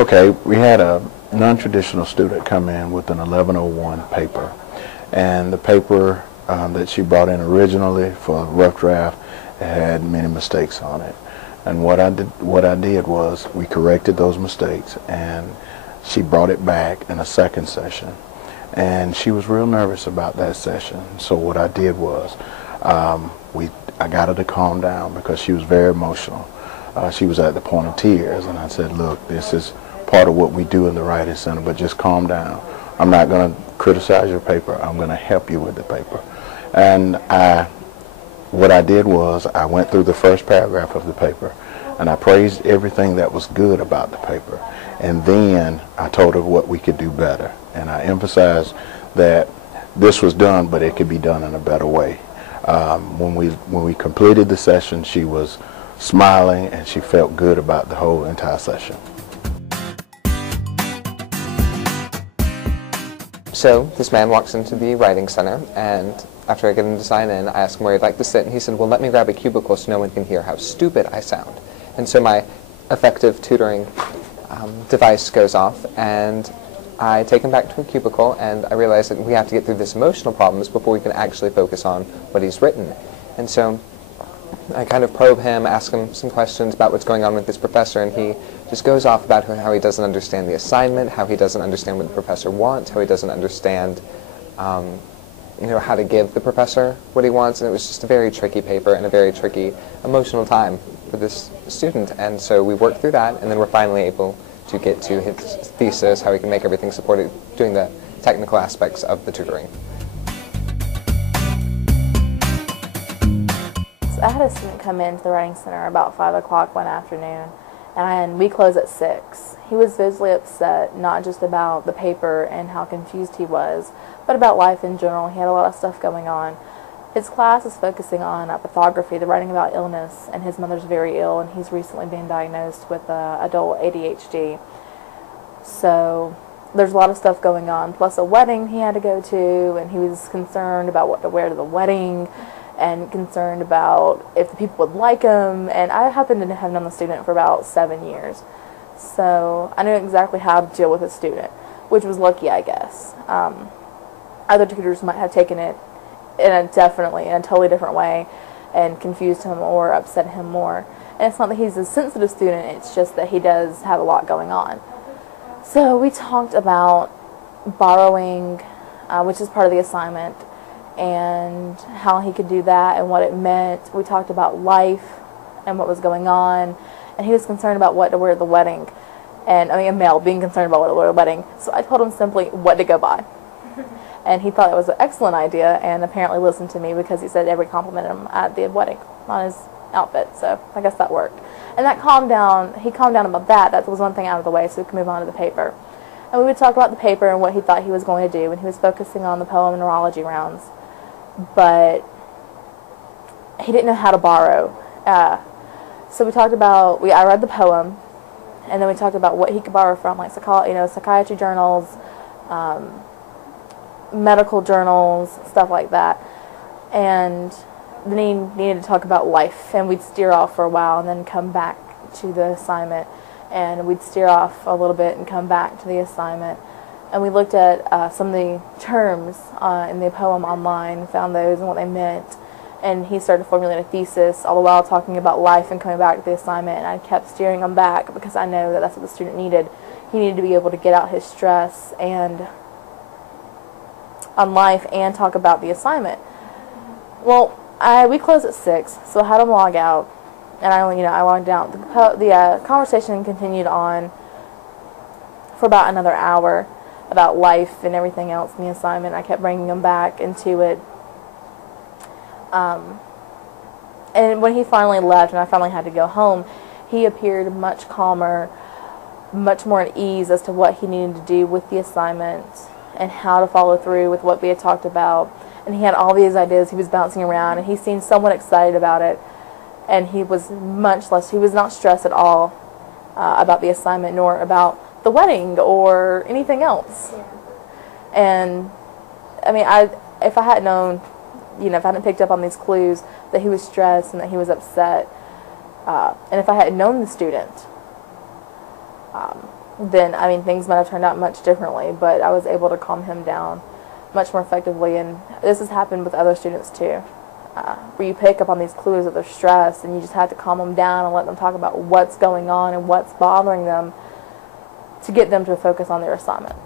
Okay, we had a non-traditional student come in with an 1101 paper, and the paper that she brought in originally for a rough draft had many mistakes on it. And what I did was we corrected those mistakes, and she brought it back in a second session. And she was real nervous about that session. So what I did was I got her to calm down because she was very emotional. She was at the point of tears, and I said, look, this is part of what we do in the Writing Center, but just calm down. I'm not going to criticize your paper. I'm going to help you with the paper. And what I did was I went through the first paragraph of the paper, and I praised everything that was good about the paper. And then I told her what we could do better. And I emphasized that this was done, but it could be done in a better way. When we completed the session, she was smiling, and she felt good about the whole entire session. So this man walks into the Writing Center, and after I get him to sign in, I ask him where he'd like to sit, and he said, well, let me grab a cubicle so no one can hear how stupid I sound. And so my Affective Tutoring device goes off, and I take him back to a cubicle, and I realize that we have to get through this emotional problems before we can actually focus on what he's written. And so I kind of probe him, ask him some questions about what's going on with this professor, and he just goes off about how he doesn't understand the assignment, how he doesn't understand what the professor wants, how he doesn't understand how to give the professor what he wants. And it was just a very tricky paper and a very tricky emotional time for this student. And so we worked through that, and then we're finally able to get to his thesis, how he can make everything supported, doing the technical aspects of the tutoring. So I had a student come into the Writing Center about 5 o'clock one afternoon, and we closed at 6. He was visibly upset, not just about the paper and how confused he was, but about life in general. He had a lot of stuff going on. His class is focusing on pathography. They're writing about illness, and his mother's very ill, and he's recently been diagnosed with adult ADHD. So there's a lot of stuff going on, plus a wedding he had to go to, and he was concerned about what to wear to the wedding, and concerned about if the people would like him. And I happened to have known the student for about 7 years, so I knew exactly how to deal with a student, which was lucky, I guess. Other tutors might have taken it definitely in a totally different way and confused him or upset him more. And it's not that he's a sensitive student, it's just that he does have a lot going on. So we talked about borrowing, which is part of the assignment, and how he could do that and what it meant. We talked about life and what was going on, and he was concerned about what to wear at the wedding. And I mean, a male being concerned about what to wear at the wedding. So I told him simply what to go buy. And he thought it was an excellent idea, and apparently listened to me because he said everybody complimented him at the wedding on his outfit. So I guess that worked. And that calmed down. He calmed down about that. That was one thing out of the way, so we could move on to the paper. And we would talk about the paper and what he thought he was going to do, and he was focusing on the poem neurology rounds. But he didn't know how to borrow. So we talked about, I read the poem, and then we talked about what he could borrow from, like psychiatry journals, medical journals, stuff like that. And then he needed to talk about life, and we'd steer off for a while and then come back to the assignment, and we'd steer off a little bit and come back to the assignment. And we looked at some of the terms in the poem online, found those and what they meant, and he started to formulate a thesis, all the while talking about life and coming back to the assignment. And I kept steering him back because I know that that's what the student needed. He needed to be able to get out his stress and on life and talk about the assignment. Well, we closed at 6, so I had him log out, and I logged out. The conversation continued on for about another hour about life and everything else in the assignment. I kept bringing him back into it. And when he finally left and I finally had to go home, he appeared much calmer, much more at ease as to what he needed to do with the assignment and how to follow through with what we had talked about. And he had all these ideas he was bouncing around, and he seemed somewhat excited about it. And he was much less, he was not stressed at all about the assignment, nor about the wedding or anything else. Yeah. And I mean, if I hadn't known, if I hadn't picked up on these clues that he was stressed and that he was upset, and if I hadn't known the student, then, I mean, things might have turned out much differently, but I was able to calm him down much more effectively, and this has happened with other students too, where you pick up on these clues that they're stressed, and you just have to calm them down and let them talk about what's going on and what's bothering them to get them to focus on their assignment.